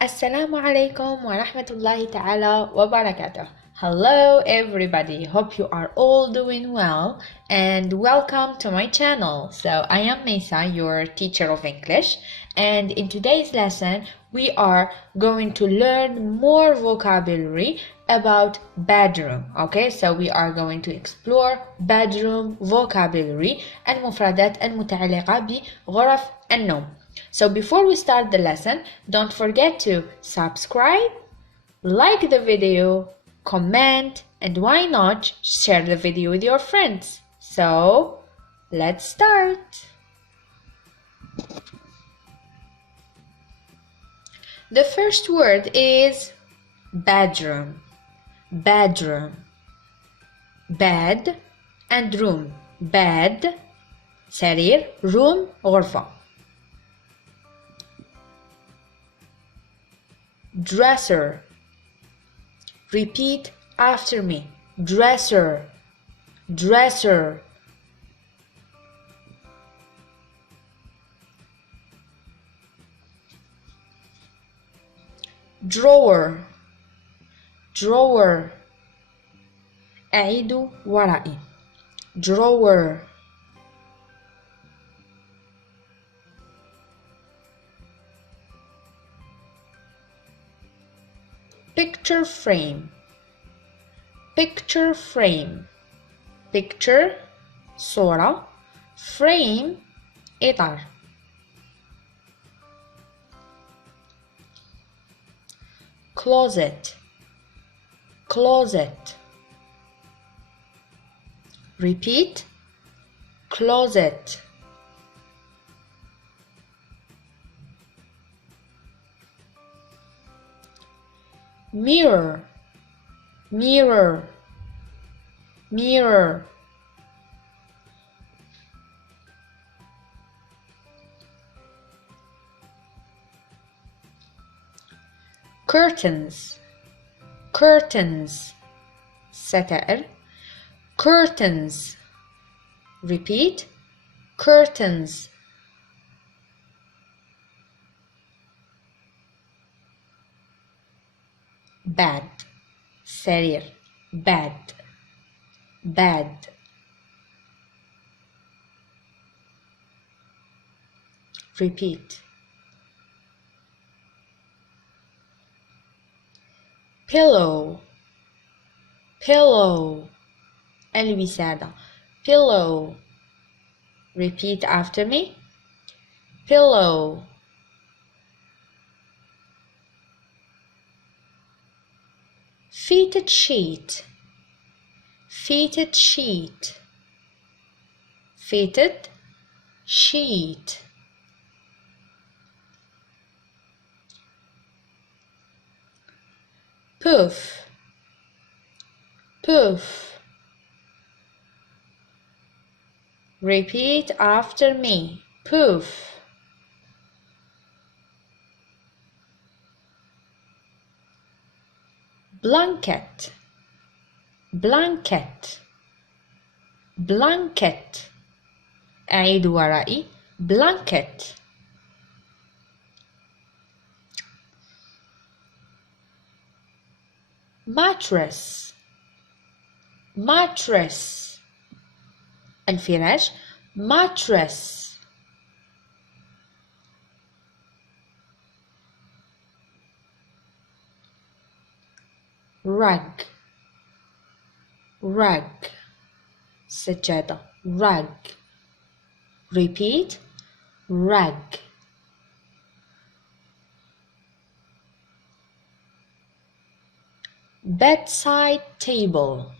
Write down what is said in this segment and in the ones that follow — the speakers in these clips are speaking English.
Assalamu alaikum wa rahmatullahi ta'ala wa barakatuh. Hello everybody, hope you are all doing well and welcome to my channel. So I am Mesa, your teacher of English, and in today's lesson we are going to learn more vocabulary about bedroom. Okay, so we are going to explore bedroom vocabulary المفردات المتعلقة بغرف النوم. So before we start the lesson, don't forget to subscribe, like the video, comment, and why not share the video with your friends. So let's start. The first word is bedroom. Bedroom. Bed and room. Bed, سرير, room, غرفة. Dresser. Repeat after me. Dresser. Dresser. Drawer. Drawer. أعيد ورائي. Drawer. Picture frame. Picture frame. Picture صورة. Frame إطار. Closet. Closet. Repeat. Closet. Mirror. Mirror. Mirror. Curtains. Curtains. ستائر. Curtains. Repeat. Curtains. Bed. سرير. Bed. Bed. Repeat. Pillow. Pillow. الوسادة. Pillow. Repeat after me. Pillow. Fitted sheet. Fitted sheet. Fitted sheet. Poof. Poof. Repeat after me. Poof. Blanket. Blanket. Blanket. أعيد ورائي. Blanket. Mattress. Mattress. الفراش. Mattress. Rug. Rug. سجادة. Rug. Repeat. Rug. Bedside table.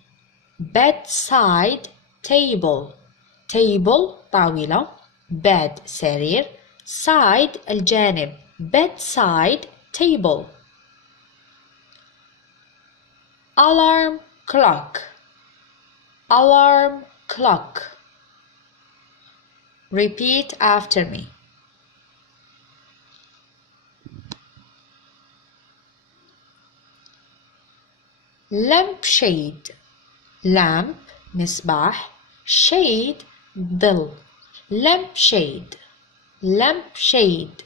Bedside table. Table طاولة. Bed سرير. Side الجانب. Bedside table. Alarm clock. Alarm clock. Repeat after me. Lampshade. Lamp مصباح. Shade ظل. Lampshade. Lampshade.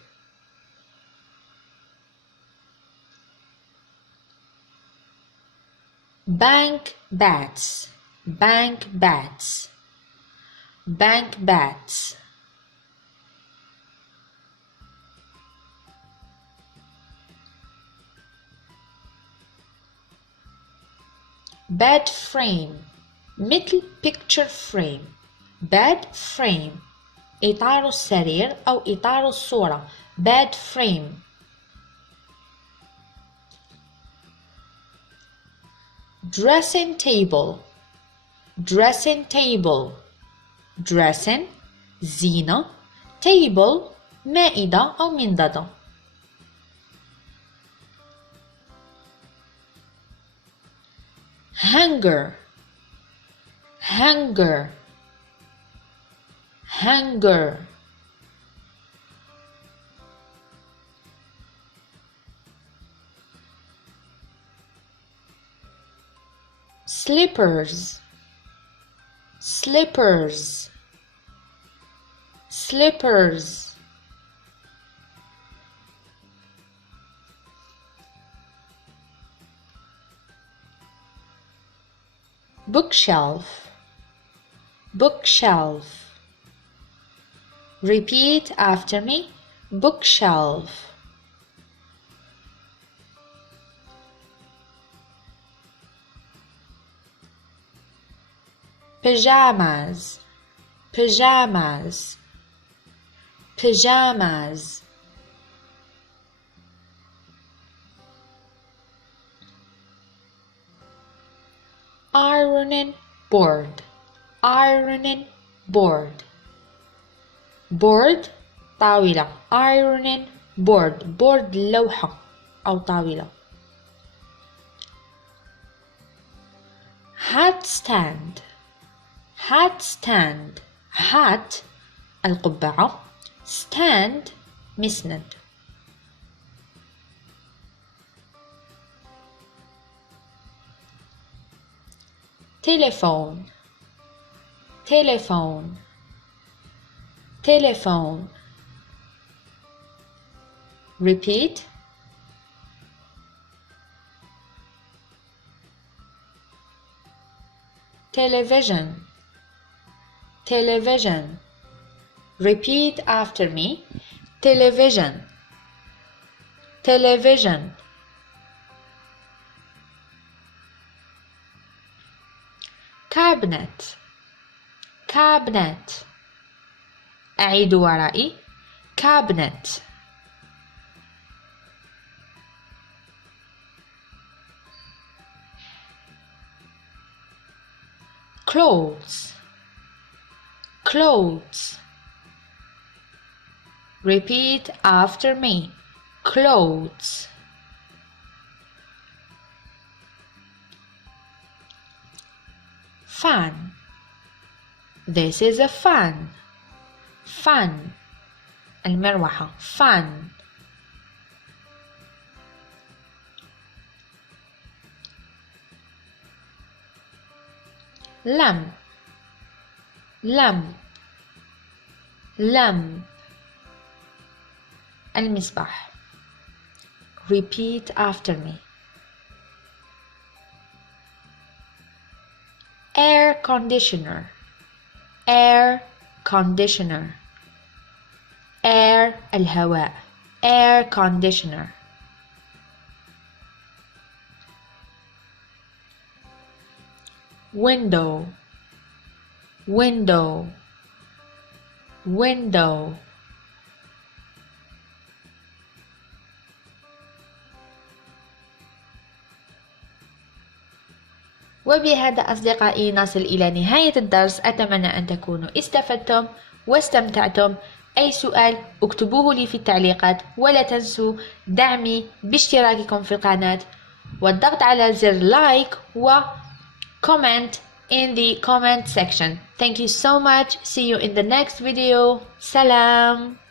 bank bats, bank bats, bank bats. bed frame مثل picture frame. bed frame إطار السرير أو إطار الصورة. bed frame. dressing table, dressing table. dressing زينة، table مائدة أو منضدة. hanger, hanger, hanger. slippers, slippers, slippers. bookshelf, bookshelf. repeat after me. bookshelf. pajamas, pajamas, pajamas. ironing board, ironing board. board طاولة. ironing board, board لوحة أو طاولة. hat stand, hat stand. hat القبعة، stand مسند. telephone, telephone, telephone. repeat. television, television. repeat after me. television, television. cabinet, cabinet. أعيد ورائي. cabinet. clothes, clothes. repeat after me. clothes. fan. This is a fan. fan المروحة. fan. lamp, lamp, lamp. المصباح. repeat after me. air conditioner, air conditioner. air الهواء. air conditioner. window, window, window. وبهذا أصدقائي نصل إلى نهاية الدرس. أتمنى أن تكونوا استفدتم واستمتعتم. أي سؤال اكتبوه لي في التعليقات، ولا تنسوا دعمي باشتراككم في القناة والضغط على زر لايك و comment in the comment section. Thank you so much. See you in the next video. Salam.